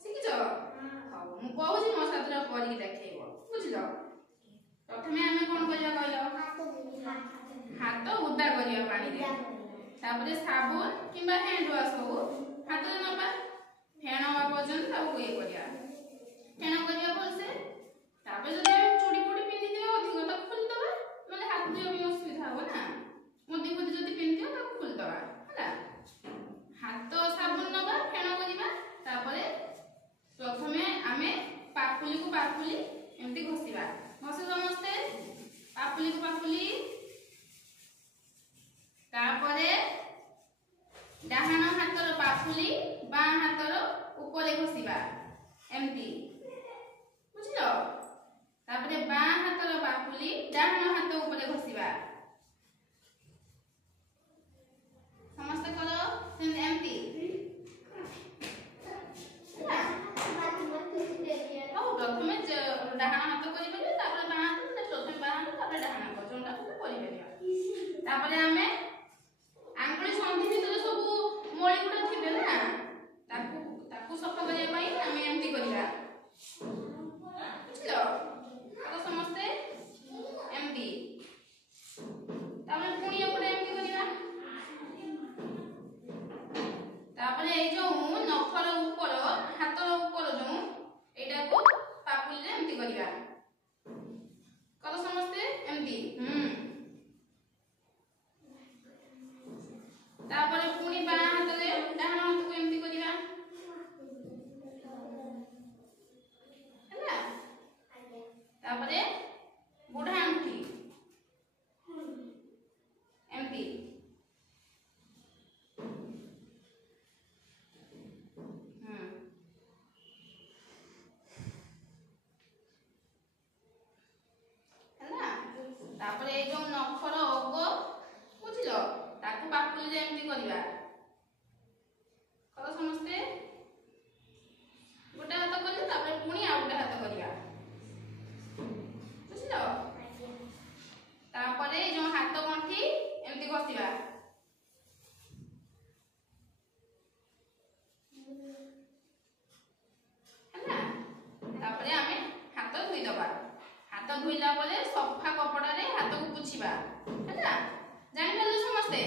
ଶିଖିଛ? ହଉ ମୁଁ କହୁଛି ମୋ ସାଥିରେ କରିକି ଦେଖେଇବ ବୁଝିଲ। ପ୍ରଥମେ ଆମେ କଣ କରିବା କହିଲ? ହାତ ଓଦା କରିବା ପାଣିରେ, ତାପରେ ସାବୁନ କିମ୍ବା ହ୍ୟାଣ୍ଡ ୱାଶ ହଉ ହାତରେ ନବା, ଫେଣ ହବା ପର୍ଯ୍ୟନ୍ତ ତାକୁ ଇଏ କରିବା, ଫେଣ କରିବା ଭଲସେ। ତାପରେ ଯଦି ଆମେ ଚୁଡ଼ି ଫୁଡ଼ି ପିନ୍ଧିଥିବା ଅଧିକ ତାକୁ ଖୋଲିଦବା, ମାନେ ହାତ ଧୋଇବା ପାଇଁ ଅସୁବିଧା ହବ ନା। ମୁଦି ଫୁଦି ଯଦି ପିନ୍ଧିଥିବ ତାକୁ ଖୋଲିଦବା ହେଲା। ହାତ ସାବୁନ ନବା, ଫେଣ କରିବା, ତାପରେ ପ୍ରଥମେ ଆମେ ପାପୁଲିକୁ ପାପୁଲି ଏମିତି ଘଷିବା। ଘଷି ସମସ୍ତେ ପାପୁଲିକୁ ପାପୁଲି। ତାପରେ ଡାହାଣ ହାତର ପାପୁଲି ବାଁ ହାତର ଉପରେ ଘଷିବା ଏମିତି ବୁଝିଲ। ତାପରେ ବାଁ ହାତର ପାପୁଲି ଡାହାଣ ହାତ ଉପରେ ଘଷିବା। ସମସ୍ତେ କର ଏମିତି। ପ୍ରଥମେ ଡାହାଣ ହାତ କରିପାରିବା, ତାପରେ ବାଁ ହାତ, ପ୍ରଥମେ ବାଁ ହାତ ତାପରେ ଡାହାଣ ହାତ ଯୋଉଟା କରିପାରିବା। ତାପରେ ଆମେ ଆଙ୍ଗୁଳି ସନ୍ଧି ଭିତରେ ସବୁ ମଳି ଗୁଡ଼ା ଥିବେ ନା, ତାକୁ ସଫା କରିବା ପାଇଁ ଆମେ ଏମିତି କରିବା ବୁଝିଲ। ଆଉ ସମସ୍ତେ ଏମିତି। ତାପରେ ପୁଣି ଏପଟେ ଏମିତି କରିବା। ତାପରେ ଏଇ ଯୋଉ ନଖର ଉପର ହାତର ଉପର ଯୋଉ ଏଇଟାକୁ ପାପୁଲିରେ ଏମିତି କରିବା। କର ସମସ୍ତେ ଏମିତି। ତାପରେ ପୁଣି ବାଁ ହାତରେ ଡାହାଣ ହାତକୁ ଏମିତି କରିବା ହେଲା। ତାପରେ ବୁଢ଼ା ଆଙ୍ଗୁଠି ଏମିତି। ହେଲା। ତାପରେ ଏଇ ଯୋଉ ନଖର ଅଗ ବୁଝିଲ, ତାକୁ ପାପୁଲିରେ ଏମିତି କରିବା। କର ସମସ୍ତେ। ଗୋଟେ ହାତ କଲେ ତାପରେ ପୁଣି ଆଉ ଗୋଟେ ହାତ କରିବା ବୁଝିଲ। ତାପରେ ଏଇ ଯୋଉ ହାତ ଗଣ୍ଠି ଏମିତି ଘଷିବା ହେଲା। ତାପରେ ଆମେ ହାତ ଧୋଇଦବା। ହାତ ଧୋଇଲା ପରେ ସଫା କପଡ଼ାରେ ହାତକୁ ପୋଛିବା ହେଲା। ଜାଣିପାରିଲେ ସମସ୍ତେ?